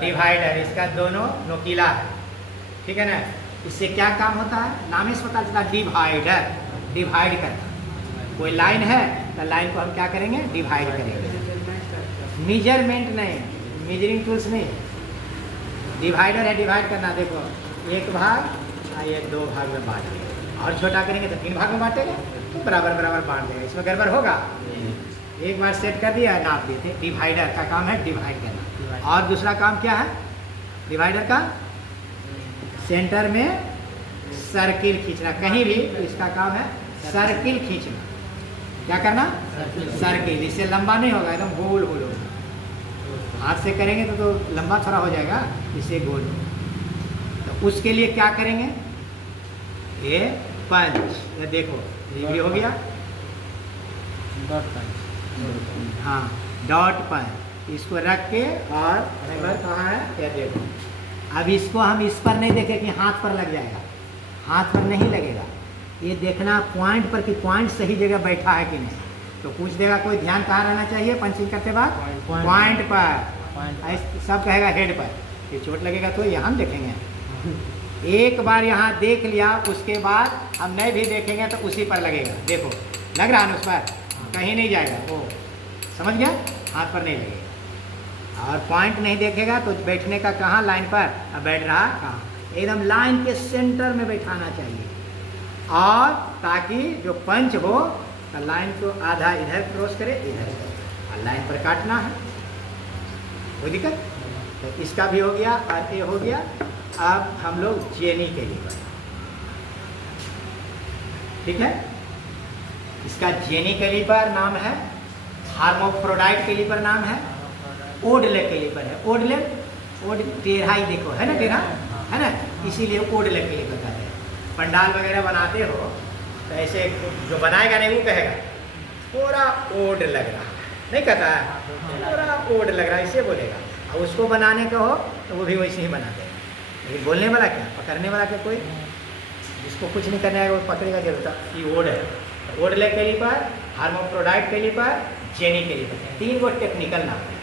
Divider, इसका दोनों नोकीला है, ठीक है ना। इससे क्या काम होता है, नाम से पता चलता, डिवाइडर, डिवाइड करता। कोई लाइन है तो लाइन को हम क्या करेंगे, डिवाइड करेंगे। मेजरमेंट नहीं, मेजरिंग टूल्स नहीं, डिवाइडर है डिवाइड करना। देखो एक भाग और ये 2 भाग में बांट देंगे, और छोटा करेंगे तो 3 भाग में बांटेगा, तो बराबर बराबर बांट देगा। इसमें गड़बड़ होगा, एक बार सेट कर दिया, नाप देते। डिवाइडर का काम है डिवाइड करना। और दूसरा काम क्या है डिवाइडर का, सेंटर में सर्किल खींचना, कहीं भी तो इसका काम है सर्किल खींचना। क्या करना, सर्किल। इससे लंबा नहीं होगा, एकदम गोल गोल होगा। हाथ से करेंगे तो लंबा थोड़ा हो जाएगा, इससे गोल। तो उसके लिए क्या करेंगे, ये पंच, ये देखो ये हो गया डॉट पंच। हाँ, डॉट पंच। इसको रख के, और हैमर कहाँ है, ये देखो। अब इसको हम इस पर नहीं देखें कि हाथ पर लग जाएगा, हाथ पर नहीं लगेगा। ये देखना पॉइंट पर कि पॉइंट सही जगह बैठा है कि नहीं। तो पूछ देगा कोई, ध्यान कहाँ रहना चाहिए पंचिंग करते वक्त, पॉइंट पर। सब कहेगा हेड पर, ये चोट लगेगा तो यहाँ हम देखेंगे। एक बार यहाँ देख लिया, उसके बाद हम नहीं भी देखेंगे तो उसी पर लगेगा। देखो लग रहा है उस पर, कहीं नहीं जाएगा वो, समझ गया, हाथ पर नहीं लगेगा। और पॉइंट नहीं देखेगा तो बैठने का कहाँ, लाइन पर। अब बैठ रहा कहाँ, एकदम लाइन के सेंटर में बैठाना चाहिए। और ताकि जो पंच हो तो लाइन को आधा इधर क्रॉस करे, इधर, और लाइन पर काटना है, कोई दिक्कत। तो इसका भी हो गया और ये हो गया। अब हम लोग जेनी के लिए, ठीक है, इसका जेनी कैलिपर नाम है, हार्मोफ्रोडाइट कैलिपर नाम है, ओडले कैलिपर है। ओडले, ओड टेढ़ा ही देखो है ना, टेढ़ा है ना, इसीलिए ओडले कैलिपर कहते हैं। पंडाल वगैरह बनाते हो तो ऐसे जो बनाएगा नहीं वो कहेगा पूरा ओड लग रहा, नहीं कहता है पूरा ओड लग रहा, इसे बोलेगा। और उसको बनाने का हो तो वो भी वैसे ही बनाते हैं। लेकिन बोलने वाला क्या, पकड़ने वाला क्या, कोई जिसको कुछ नहीं करना है वो पकड़ेगा जरूर। ये ओड है, ओडले कैलिपर, हार्मोफ्रोडाइट कैलिपर, जेनी कैलिपर, 3 गो टेक्निकल नाम है।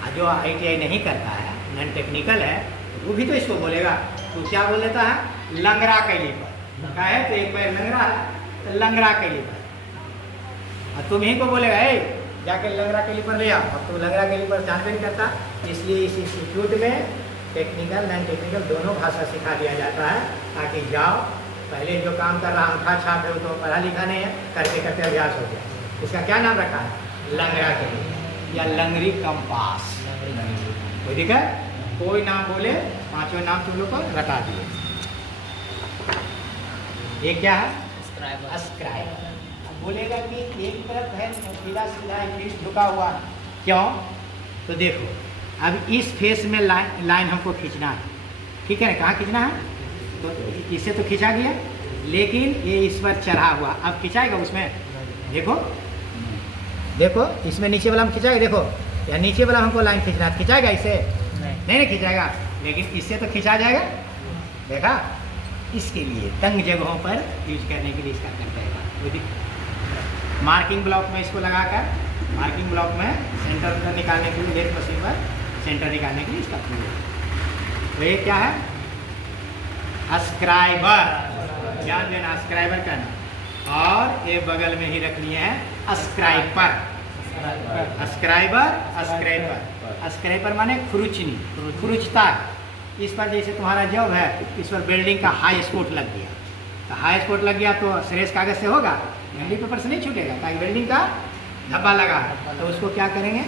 और जो ITI नहीं करता है, नॉन टेक्निकल है, वो भी तो इसको बोलेगा। तो क्या बोल देता है, लंगड़ा कैलिपर का है, तो एक पैर लंगड़ा है तो लंगड़ा कैलिपर। और तुम ही को बोलेगा जाके लंगड़ा कैलिपर ले आओ, अब तुम लंगड़ा कैलिपर जानबे नहीं करता। इसलिए इस इंस्टीट्यूट में टेक्निकल नॉन टेक्निकल दोनों भाषा सिखा दिया जाता है, ताकि जाओ पहले जो काम कर रहा अंगूठा छाप है वो तो पढ़ा लिखा नहीं है, करते करते अभ्यास हो जाए। इसका क्या नाम रखा है, लंगड़ा कैलिपर या लंगड़ी कंपास। कोई दिक्कत, कोई नाम बोले, 5वें नाम तुम लोग को रटा दिए। ये क्या है, स्क्राइबर। बोलेगा कि एक तरफ है सीधा सीधा इंग्लिश झुका हुआ, क्यों, तो देखो अब इस फेस में लाइन हमको खींचना है, ठीक है ना, कहाँ खींचना है, तो इसे तो खींचा गया, लेकिन ये इस पर चढ़ा हुआ, अब खिंचाएगा उसमें, देखो देखो इसमें नीचे वाला हम खिंचाएगा, देखो या नीचे वाला हमको लाइन खींचना है, खिंचाएगा इसे, नहीं खिंचाएगा, लेकिन इससे तो खिंचा जाएगा। देखा, इसके लिए तंग जगहों पर यूज करने के लिए इसका करता है। मार्किंग ब्लॉक में इसको लगाकर, मार्किंग ब्लॉक में सेंटर निकालने के लिए, लेथ मशीन पर सेंटर निकालने के लिए इसका प्रयोग। तो ये क्या है, स्क्राइबर, ध्यान देना, स्क्राइबर करना। और ये बगल में ही रख लिए हैं स्क्राइपर, स्क्राइबर, स्क्राइपर, स्क्राइपर माने खुरुचनी, खुरुचता। इस पर जैसे तुम्हारा जॉब है, इस पर बिल्डिंग का हाई स्पोर्ट लग गया, तो हाई स्पोर्ट लग गया तो श्रेष्ठ कागज से होगा, बिल्डिंग पेपर से नहीं छूटेगा, ताकि बिल्डिंग का धब्बा लगा है, तो उसको क्या करेंगे,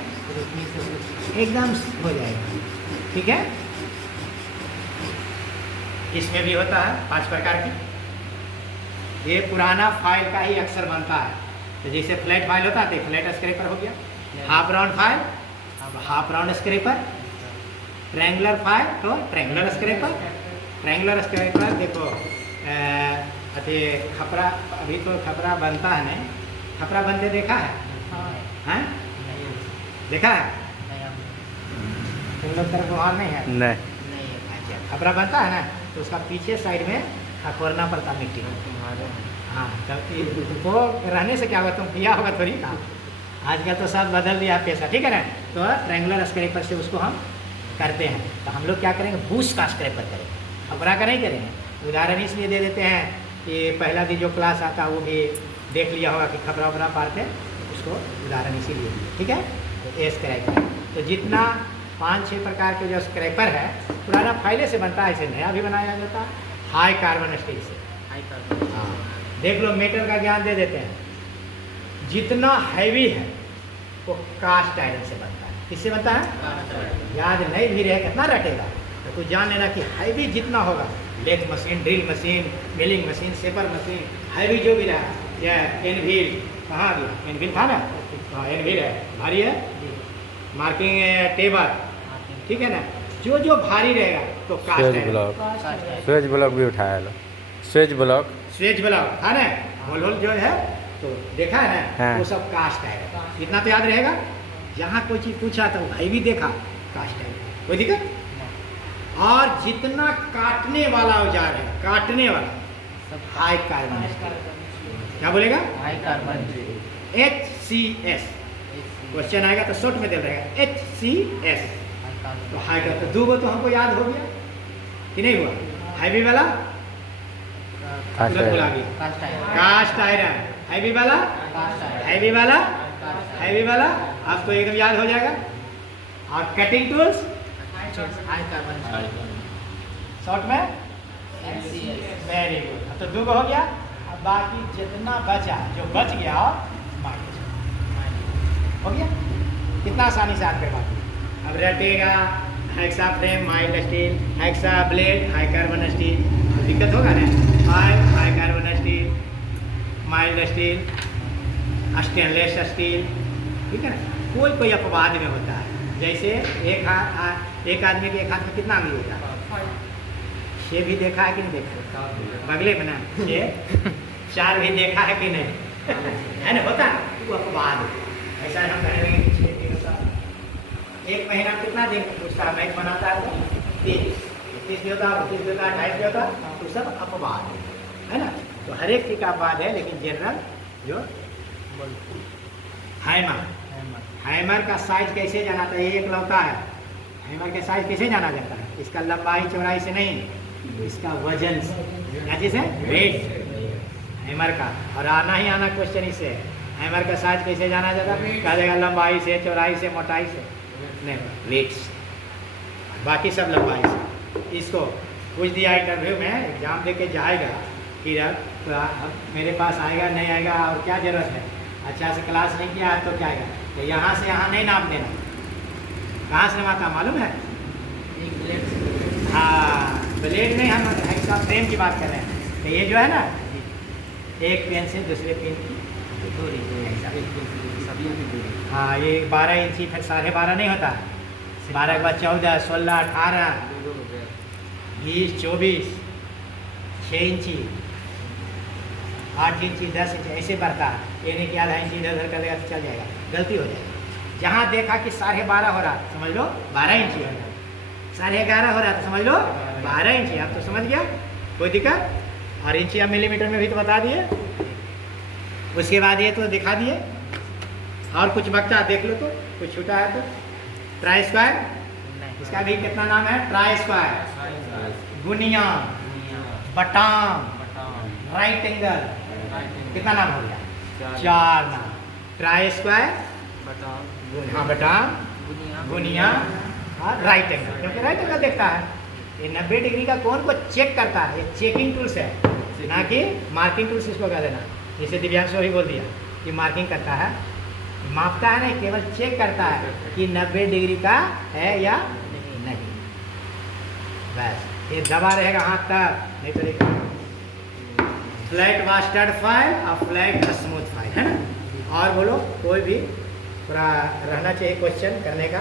एकदम हो जाएगा, ठीक है। इसमें भी होता है 5 प्रकार की। ये पुराना फाइल का ही अक्सर बनता है, तो जैसे फ्लैट फाइल होता है तो फ्लैट स्क्रैपर हो गया, half round file, half round scraper, triangular file तो ट्रायंगुलर स्क्रैपर, ट्रायंगुलर स्क्रैपर। देखो अरे खपरा, अभी तो खपरा बनता है नहीं, खपरा बनते देखा है, हैं देखा है, तुम लोग तरफ वहाँ नहीं है, नहीं, खपरा बनता है ना, तो उसका पीछे साइड में खखोरना पड़ता मिट्टी, हाँ, तब वो रहने से क्या होगा, तुम किया होगा थोड़ी ना, आजकल तो सब बदल दिया पैसा, ठीक है ना। तो ट्रायंगुलर स्क्रैपर से उसको हम करते हैं, तो हम लोग क्या करेंगे, बूस्ट का स्क्रैपर करेंगे, खबरा का नहीं करेंगे। उदाहरण इसलिए दे देते हैं कि पहला दिन जो क्लास आता है वो भी देख लिया होगा कि खबरा वबरा पारते हैं, उसको उदाहरण इसीलिए दिए, ठीक है। तो ए स्क्रैपर, तो जितना 5-6 प्रकार के जो स्क्रैपर है पुराना फाइले से बनता है, इसे नया भी बनाया जाता है हाई कार्बन स्टील से। हाँ, देख लो मेटल का ज्ञान दे देते हैं, जितना हैवी है वो कास्ट आयरन से बनता है। किससे बनता है, याद नहीं भी रहे कितना रटेगा, तो तू जान लेना कि हैवी जितना होगा, lathe machine, drill machine, milling machine, shaper machine, heavy जो भी रहा, यह एनव्हील, कहाँ गया एनव्हील था ना, हाँ एनव्हील है, भारी है, मार्किंग टेबल, ठीक है ना, जो जो भारी रहेगा तो कास्ट आयरन। स्वेज ब्लॉक भी उठाया लो, स्वेज ब्लॉक था ना, होल जो है तो देखा है ना, हाँ। वो सब कास्ट आएगा, इतना तो याद रहेगा। यहाँ कोई चीज़ पूछा तो भाई भी देखा, कास्ट आएगा, कोई दिक्कत। और जितना काटने वाला औजार है, काटने वाला हाई कार्बन स्टील, क्या बोलेगा, हाई कार्बन HCS, क्वेश्चन आएगा तो शॉर्ट में दे रहेगा HCS, तो हाई का, तो दो गो तो हमको याद हो गया कि नहीं हुआ। हैवी वाला तुरंत बुला गया, कास्ट आयरन, हैवी वाला, हैवी वाला, हैवी वाला आपको एकदम याद हो जाएगा। और कटिंग टूल्स शॉर्ट में, वेरी गुड, तो दो हो गया। अब बाकी जितना बचा, जो बच गया माइनस हो गया, कितना आसानी से आप कर पाते। अब रटेगा hacksaw frame mild steel, hacksaw blade high carbon steel, तो दिक्कत होगा ना, high carbon steel, mild steel, stainless steel, ठीक है ना। कोई कोई अपवाद में होता है, जैसे एक आदमी के एक हाथ में कितना अंगली होता है, 6 भी देखा है कि नहीं देखा, बगले में ना 6, 4 भी देखा है कि नहीं है ना, होता है वो अपवाद। ऐसा हम करेंगे कि 6 दिन होता, 1 महीना कितना दिन उसका मैच बनाता है, 30 भी होता, 29 भी होता, 28 भी होता, तो सब अपवाद है ना। तो हर एक चीज का अपवाद है, लेकिन जनरल जो हैमर का साइज कैसे जाना था, ये एक लौता है, हैमर का साइज कैसे जाना जाता है, इसका लंबाई चौड़ाई से नहीं, इसका वजन से, या जिसे वेट हैमर का। और आना ही आना क्वेश्चन इससे, हैमर का साइज कैसे जाना जाता है, कहा जाएगा लंबाई से, चौड़ाई से, मोटाई से नहीं, वेट से, बाकी सब लंबाई से। इसको पूछ दिया इंटरव्यू में, एग्जाम दे के जाएगा कि तो अब मेरे पास आएगा नहीं आएगा और क्या ज़रूरत है, अच्छा से क्लास नहीं किया है तो क्या आएगा, तो यहाँ से यहाँ नहीं नाप देना, कहाँ से नमाता मालूम है, हाँ ब्लेड नहीं, हम हेक्सा फ्रेम की बात कर रहे हैं। तो ये जो है ना, एक पेन से दूसरे पेन की दूरी, हाँ ये 12 इंची, फिर 12.5 नहीं होता, 12 के बाद 14, 16, 18, 20, 24, 6 इंची, 8 इंची, 10 इंची, ऐसे बढ़ता है। ये नहीं कि आधा इंची इधर उधर कर देगा तो चल जाएगा, गलती हो जाएगी। जहाँ देखा कि 12.5 हो रहा समझ लो 12 इंची हो रहा, 11.5 हो रहा तो समझ लो 12 इंची, आप तो समझ गया, कोई दिक्कत। और इंची या मिलीमीटर में भी तो बता दिए, उसके बाद ये तो दिखा दिए। और कुछ बच्चा देख लो, तो कुछ छूटा है तो ट्राई स्क्वायर, इसका भी कितना नाम है, ट्राई स्क्वायर, गुनिया, बटाम, राइट एंगल, कितना नाम हो गया, 4 नाम, ट्राई स्क्वायर, हाँ बटाम, गुनिया और राइट एंगल, क्योंकि राइट एंगल देखता है। ये 90 डिग्री का कौन को चेक करता है, ये चेकिंग टूल्स है, ना कि मार्किंग टूल्स इसको कह देना। जैसे दिव्यांशु ही बोल दिया कि मार्किंग करता है, मापता है नहीं, केवल चेक करता है कि 90 डिग्री का है या नहीं, बस। ये दबा रहेगा हाथ तक, नहीं तो देखा फ्लैट वास्टर्ड फाइल और फ्लैट स्मूथ फाइल है ना। और बोलो, कोई भी थोड़ा रहना चाहिए क्वेश्चन करने का।